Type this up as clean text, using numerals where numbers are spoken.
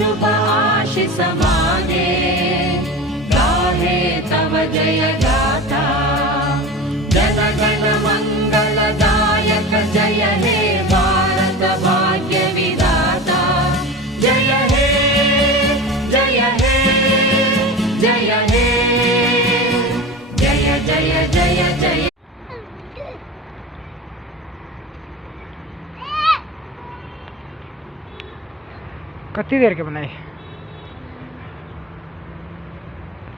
शुभ आशीष मांगे, गाहे तव जय गाथा। जन गण मंगलदायक जय हे भारत भाग्य विधाता। जय हे जय हे जय हे जय जय जय जय। कितनी देर के बनाए?